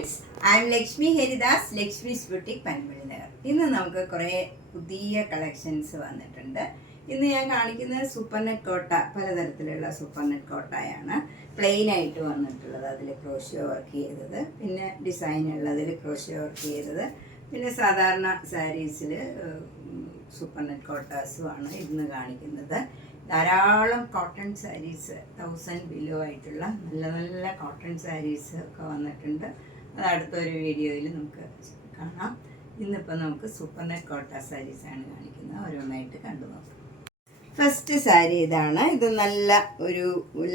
Friends, I M Lakshmi Haridas, Lakshmi's boutique Panampilly Nagar. ഇന്ന് നമുക്ക് കുറേ പുതിയ കളക്ഷൻസ് വന്നിട്ടുണ്ട്. ഇന്ന് ഞാൻ കാണിക്കുന്നത് സൂപ്പർ നെറ്റ് കോട്ട, പലതരത്തിലുള്ള സൂപ്പർ നെറ്റ് കോട്ടയാണ്. പ്ലെയിൻ ആയിട്ട് വന്നിട്ടുള്ളത്, അതിൽ ക്രോഷ്യോ വർക്ക് ചെയ്തത്, പിന്നെ ഡിസൈൻ ഉള്ളതിൽ ക്രോഷ്യോ വർക്ക് ചെയ്തത്, പിന്നെ സാധാരണ സാരീസിൽ സൂപ്പർ നെറ്റ് കോട്ടാസുമാണ് ഇന്ന് കാണിക്കുന്നത്. ധാരാളം കോട്ടൺ സാരീസ് 1000 ബിലോ ആയിട്ടുള്ള നല്ല നല്ല കോട്ടൺ സാരീസ് ഒക്കെ വന്നിട്ടുണ്ട്. അത് അടുത്തൊരു വീഡിയോയിൽ നമുക്ക് കാണാം. ഇന്നിപ്പോൾ നമുക്ക് സൂപ്പർ നെറ്റ് കോട്ട സാരീസാണ് കാണിക്കുന്നത്. ഓരോന്നായിട്ട് കണ്ടു നോക്കാം. ഫസ്റ്റ് സാരി ഇതാണ്. ഇത് നല്ല ഒരു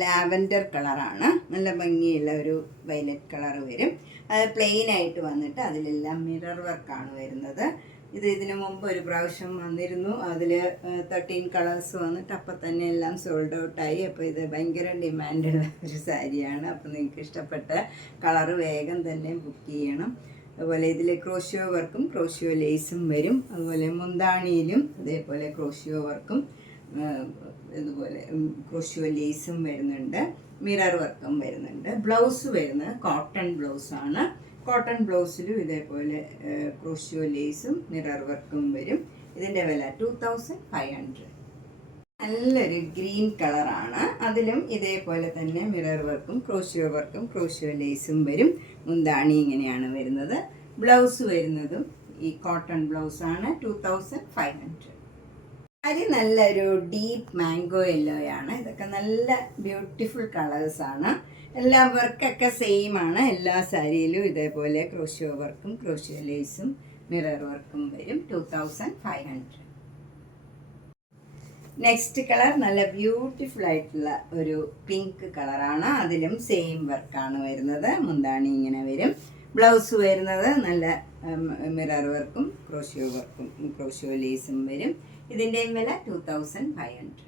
ലാവൻഡർ കളറാണ്. നല്ല ഭംഗിയുള്ള ഒരു വയലറ്റ് കളർ വരും. അത് പ്ലെയിൻ ആയിട്ട് വന്നിട്ട് അതിലെല്ലാം മിറർ വർക്കാണ് വരുന്നത്. ഇതിനു മുമ്പ് ഒരു പ്രാവശ്യം വന്നിരുന്നു. അതിൽ 13 കളേഴ്സ് വന്നിട്ട് അപ്പം തന്നെ എല്ലാം സോൾഡ് ഔട്ടായി. അപ്പോൾ ഇത് ഭയങ്കര ഡിമാൻഡുള്ള ഒരു സാരിയാണ്. അപ്പോൾ നിങ്ങൾക്ക് ഇഷ്ടപ്പെട്ട കളറ് വേഗം തന്നെ ബുക്ക് ചെയ്യണം. അതുപോലെ ഇതിൽ ക്രോഷ്യോ വർക്കും ക്രോഷ്യോ ലേസും വരും. അതുപോലെ മുന്താണിയിലും അതേപോലെ ക്രോഷ്യോ വർക്കും ഇതുപോലെ ക്രോഷ്യോ ലേസും വരുന്നുണ്ട്. മിറർ വർക്കും വരുന്നുണ്ട്. ബ്ലൗസ് വരുന്നത് കോട്ടൺ ബ്ലൗസാണ്. കോട്ടൺ ബ്ലൗസിലും ഇതേപോലെ ക്രോഷ്യോ ലേസും മിറർ വർക്കും വരും. ഇതിൻ്റെ വില 2500. നല്ലൊരു ഗ്രീൻ കളറാണ്. അതിലും ഇതേപോലെ തന്നെ മിറർ വർക്കും ക്രോഷ്യോ ലേസും വരും. മുന്താണി ഇങ്ങനെയാണ് വരുന്നത്. ബ്ലൗസ് വരുന്നതും ഈ കോട്ടൺ ബ്ലൗസാണ്. 2500. അത് നല്ലൊരു ഡീപ്പ് മാംഗോ യെല്ലോയാണ്. ഇതൊക്കെ നല്ല ബ്യൂട്ടിഫുൾ കളേഴ്സാണ്. എല്ലാ വർക്കൊക്കെ സെയിം ആണ്. എല്ലാ സാരിയിലും ഇതേപോലെ ക്രോഷ്യോ വർക്കും ക്രോഷ്യോ ലേസും മിറർ വർക്കും വരും. 2500. നെക്സ്റ്റ് കളർ നല്ല ബ്യൂട്ടിഫുൾ ആയിട്ടുള്ള ഒരു പിങ്ക് കളറാണ്. അതിലും സെയിം വർക്കാണ് വരുന്നത്. മുന്താണി ഇങ്ങനെ വരും. ബ്ലൗസ് വരുന്നത് നല്ല മിറർ വർക്കും ക്രോഷ്യോ ലേസും വരും. ഇതിൻ്റെയും വില 2500.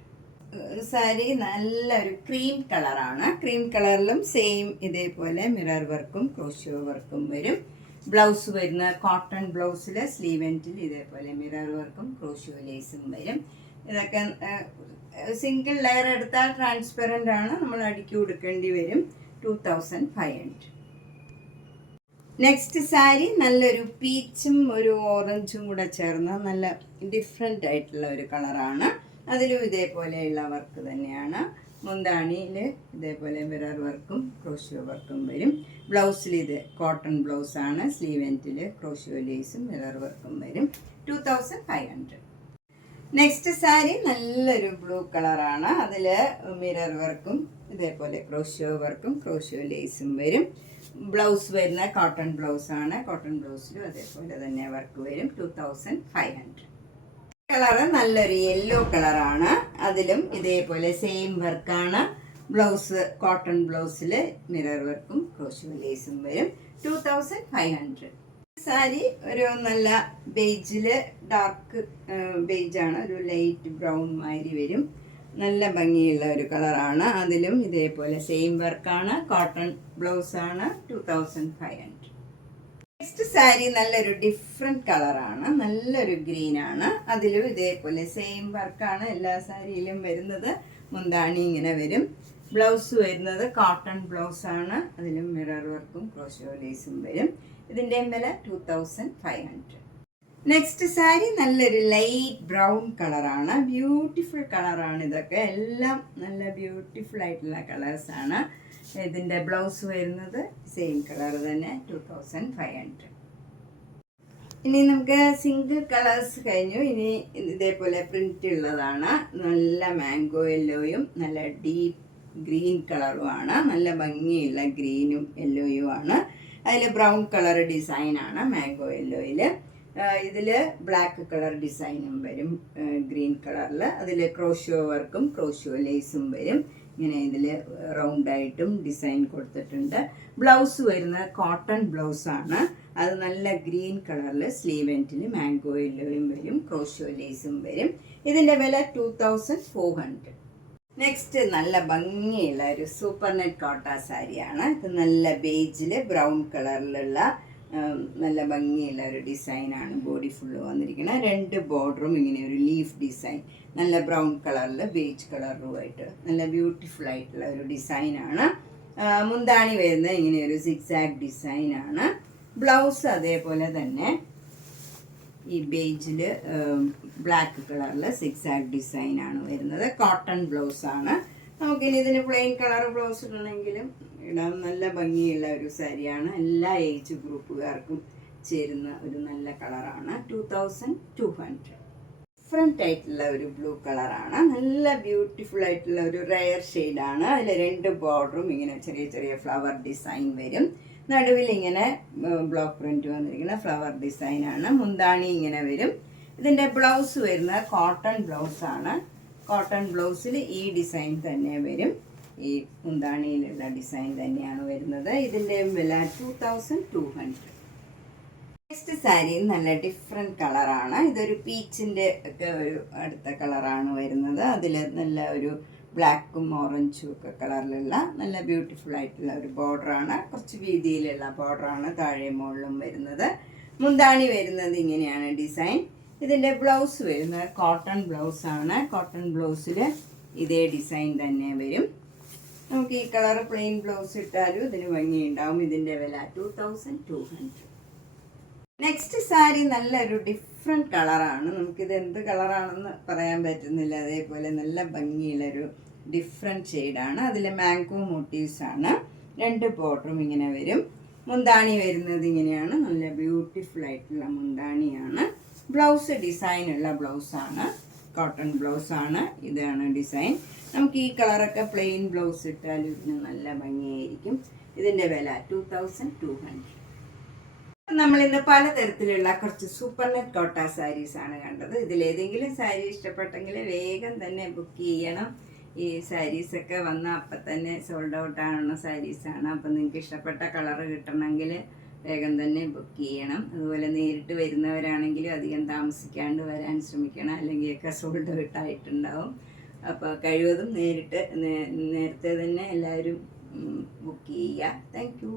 സാരി നല്ലൊരു ക്രീം കളറാണ്. ക്രീം കളറിലും സെയിം ഇതേപോലെ മിറർ വർക്കും ക്രോഷ്യോ വർക്കും വരും. ബ്ലൗസ് വരുന്ന കോട്ടൺ ബ്ലൗസിൽ സ്ലീവ് എൻഡിൽ ഇതേപോലെ മിറർ വർക്കും ക്രോഷ്യോ ലേസും വരും. ഇതൊക്കെ സിംഗിൾ ലെയർ എടുത്താൽ ട്രാൻസ്പെറൻ്റ് ആണ്. നമ്മൾ അടുക്കി കൊടുക്കേണ്ടി വരും. 2500. നെക്സ്റ്റ് സാരി നല്ലൊരു പീച്ചും ഒരു ഓറഞ്ചും കൂടെ ചേർന്ന നല്ല ഡിഫറെൻ്റ് ആയിട്ടുള്ള ഒരു കളറാണ്. അതിലും ഇതേപോലെയുള്ള വർക്ക് തന്നെയാണ്. മുന്താണിയിൽ ഇതേപോലെ മിറർ വർക്കും ക്രോഷ്യോ വർക്കും വരും. ബ്ലൗസിൽ ഇത് കോട്ടൺ ബ്ലൗസാണ്. സ്ലീവ് എൻഡിൽ ക്രോഷ്യോ ലേസും മിറർ വർക്കും വരും. 2500. നെക്സ്റ്റ് സാരി നല്ലൊരു ബ്ലൂ കളറാണ്. അതിൽ മിറർ വർക്കും ഇതേപോലെ ക്രോഷ്യോ വർക്കും ക്രോഷ്യോ ലേസും വരും. ബ്ലൗസ് വരുന്ന കോട്ടൺ ബ്ലൗസാണ്. കോട്ടൺ ബ്ലൗസിലും അതേപോലെ തന്നെ വർക്ക് വരും. 2500. കളറ് നല്ലൊരു യെല്ലോ കളറാണ്. അതിലും ഇതേപോലെ സെയിം വർക്കാണ്. ബ്ലൗസ് കോട്ടൺ ബ്ലൗസിൽ മിറർ വർക്കും ക്രോഷ്യോ ലേസും വരും. 2500. സാരി ഒരു നല്ല ബേജിൽ ഡാർക്ക് ബേജാണ്. ഒരു ലൈറ്റ് ബ്രൗൺ മാതിരി വരും. നല്ല ഭംഗിയുള്ള ഒരു കളറാണ്. അതിലും ഇതേപോലെ സെയിം വർക്കാണ്. കോട്ടൺ ബ്ലൗസാണ്. 2500. നെക്സ്റ്റ് സാരി നല്ലൊരു ഡിഫറെൻറ്റ് കളറാണ്. നല്ലൊരു ഗ്രീനാണ്. അതിലും ഇതേപോലെ സെയിം വർക്കാണ് എല്ലാ സാരിയിലും വരുന്നത്. മുന്താണി ഇങ്ങനെ വരും. ബ്ലൗസ് വരുന്നത് കോട്ടൺ ബ്ലൗസാണ്. അതിലും മിറർ വർക്കും ക്രോഷ്യോ ലേസും വരും. ഇതിൻ്റെ വില 2500. നെക്സ്റ്റ് സാരി നല്ലൊരു ലൈറ്റ് ബ്രൗൺ കളറാണ്. ബ്യൂട്ടിഫുൾ കളറാണ്. ഇതൊക്കെ എല്ലാം നല്ല ബ്യൂട്ടിഫുൾ ആയിട്ടുള്ള കളേഴ്സാണ്. ഇതിൻ്റെ ബ്ലൗസ് വരുന്നത് സെയിം കളർ തന്നെ. 2500. ഇനി നമുക്ക് സിംഗിൾ കളേഴ്സ് കഴിഞ്ഞു. ഇനി ഇതേപോലെ പ്രിന്റ് ഉള്ളതാണ്. നല്ല മാംഗോ യെല്ലോയും നല്ല ഡീപ്പ് ഗ്രീൻ കളറുമാണ്. നല്ല ഭംഗിയുള്ള ഗ്രീനും യെല്ലോയും ആണ്. അതിൽ ബ്രൗൺ കളർ ഡിസൈനാണ് മാംഗോ യെല്ലോയിൽ. ഇതിൽ ബ്ലാക്ക് കളർ ഡിസൈനും വരും ഗ്രീൻ കളറിൽ. അതിൽ ക്രോഷ്യോ വർക്കും ക്രോഷ്യോ ലേസും വരും. ഇങ്ങനെ ഇതിൽ റൗണ്ടായിട്ടും ഡിസൈൻ കൊടുത്തിട്ടുണ്ട്. ബ്ലൗസ് വരുന്ന കോട്ടൺ ബ്ലൗസാണ്. അത് നല്ല ഗ്രീൻ കളറിൽ സ്ലീവ് എൻഡിൽ മാംഗോ യെല്ലോയും വരും. ക്രോഷ്യോ ലേസും വരും. ഇതിൻ്റെ വില 2400. നെക്സ്റ്റ് നല്ല ഭംഗിയുള്ള ഒരു സൂപ്പർ നെറ്റ് കോട്ട സാരിയാണ്. ഇത് നല്ല ബേജിൽ ബ്രൗൺ കളറിലുള്ള നല്ല ഭംഗിയുള്ള ഒരു ഡിസൈനാണ്. ബോഡി ഫുള്ള് വന്നിരിക്കുന്നത്. 2 ബോർഡറും ഇങ്ങനെ ഒരു ലീഫ് ഡിസൈൻ നല്ല ബ്രൗൺ കളറിൽ ബേജ് കളറുമായിട്ട് നല്ല ബ്യൂട്ടിഫുൾ ആയിട്ടുള്ള ഒരു ഡിസൈനാണ്. മുന്താണി വരുന്നത് ഇങ്ങനെ ഒരു സിക്സാക് ഡിസൈനാണ്. ബ്ലൗസ് അതേപോലെ തന്നെ ഈ ബേജിൽ ബ്ലാക്ക് കളറിൽ സിക്സാക് ഡിസൈനാണ് വരുന്നത്. കോട്ടൺ ബ്ലൗസാണ്. നമുക്കിനി ഇതിന് പ്ലെയിൻ കളർ ബ്ലൗസ് ഇടണമെങ്കിലും ഇടാൻ നല്ല ഭംഗിയുള്ള ഒരു സാരിയാണ്. എല്ലാ ഏജ് ഗ്രൂപ്പുകാർക്കും ചേരുന്ന ഒരു നല്ല കളറാണ്. 2200. ഡിഫറെൻ്റ് ആയിട്ടുള്ള ഒരു ബ്ലൂ കളറാണ്. നല്ല ബ്യൂട്ടിഫുൾ ആയിട്ടുള്ള ഒരു റയർ ഷെയ്ഡാണ്. അതിൽ 2 ബോർഡറും ഇങ്ങനെ ചെറിയ ചെറിയ ഫ്ലവർ ഡിസൈൻ വരും. നടുവിൽ ഇങ്ങനെ ബ്ലോക്ക് പ്രിന്റ് വന്നിരിക്കുന്ന ഫ്ലവർ ഡിസൈനാണ്. മുന്താണി ഇങ്ങനെ വരും. ഇതിൻ്റെ ബ്ലൗസ് വരുന്നത് കോട്ടൺ ബ്ലൗസാണ്. കോട്ടൺ ബ്ലൗസിൽ ഈ ഡിസൈൻ തന്നെ വരും. ഈ മുന്താണിയിലുള്ള ഡിസൈൻ തന്നെയാണ് വരുന്നത്. ഇതിൻ്റെ വില 2200. നെക്സ്റ്റ് സാരി നല്ല ഡിഫറെൻറ്റ് കളറാണ്. ഇതൊരു പീച്ചിൻ്റെ ഒക്കെ ഒരു അടുത്ത കളറാണ് വരുന്നത്. അതിൽ നല്ല ഒരു ബ്ലാക്കും ഓറഞ്ചും ഒക്കെ കളറിലുള്ള നല്ല ബ്യൂട്ടിഫുൾ ആയിട്ടുള്ള ഒരു ബോർഡറാണ്. കുറച്ച് വീതിയിലുള്ള ബോർഡറാണ് താഴെ മുകളിലും വരുന്നത്. മുന്താണി വരുന്നത് ഇങ്ങനെയാണ് ഡിസൈൻ. ഇതിൻ്റെ ബ്ലൗസ് വരുന്നത് കോട്ടൺ ബ്ലൗസാണ്. കോട്ടൺ ബ്ലൗസിൽ ഇതേ ഡിസൈൻ തന്നെ വരും. നമുക്ക് ഈ കളർ പ്ലെയിൻ ബ്ലൗസ് ഇട്ടാലും ഇതിന് ഭംഗിയുണ്ടാവും. ഇതിൻ്റെ വില 2200. നെക്സ്റ്റ് സാരി നല്ലൊരു ഡിഫറെൻറ്റ് കളറാണ്. നമുക്കിത് എന്ത് കളറാണെന്ന് പറയാൻ പറ്റുന്നില്ല. അതേപോലെ നല്ല ഭംഗിയുള്ളൊരു ഡിഫറെൻറ്റ് ഷെയ്ഡാണ്. അതിൽ മാംഗോ മോട്ടീവ്സാണ്. 2 ബോർഡറും ഇങ്ങനെ വരും. മുന്താണി വരുന്നത് ഇങ്ങനെയാണ്. നല്ല ബ്യൂട്ടിഫുൾ ആയിട്ടുള്ള മുന്താണിയാണ്. ബ്ലൗസ് ഡിസൈനുള്ള ബ്ലൗസാണ്. കോട്ടൺ ബ്ലൗസാണ്. ഇതാണ് ഡിസൈൻ. നമുക്ക് ഈ കളറൊക്കെ പ്ലെയിൻ ബ്ലൗസ് ഇട്ടാലും ഇതിന് നല്ല ഭംഗിയായിരിക്കും. ഇതിൻ്റെ വില 2200. നമ്മളിന്ന് പലതരത്തിലുള്ള കുറച്ച് സൂപ്പർ നെറ്റ് കോട്ട സാരീസാണ് കണ്ടത്. ഇതിലേതെങ്കിലും സാരി ഇഷ്ടപ്പെട്ടെങ്കിൽ വേഗം തന്നെ ബുക്ക് ചെയ്യണം. ഈ സാരീസൊക്കെ വന്ന അപ്പം തന്നെ സോൾഡ് ഔട്ട് ആവുന്ന സാരീസാണ്. അപ്പം നിങ്ങൾക്ക് ഇഷ്ടപ്പെട്ട കളറ് കിട്ടണമെങ്കിൽ വേഗം തന്നെ ബുക്ക് ചെയ്യണം. അതുപോലെ നേരിട്ട് വരുന്നവരാണെങ്കിലും അധികം താമസിക്കാണ്ട് വരാൻ ശ്രമിക്കണം. അല്ലെങ്കിൽ ഒക്കെ സോൾഡ് ഔട്ട് ആയിട്ടുണ്ടാവും. അപ്പോൾ കഴിവതും നേരത്തെ തന്നെ എല്ലാവരും ബുക്ക് ചെയ്യുക. Thank you.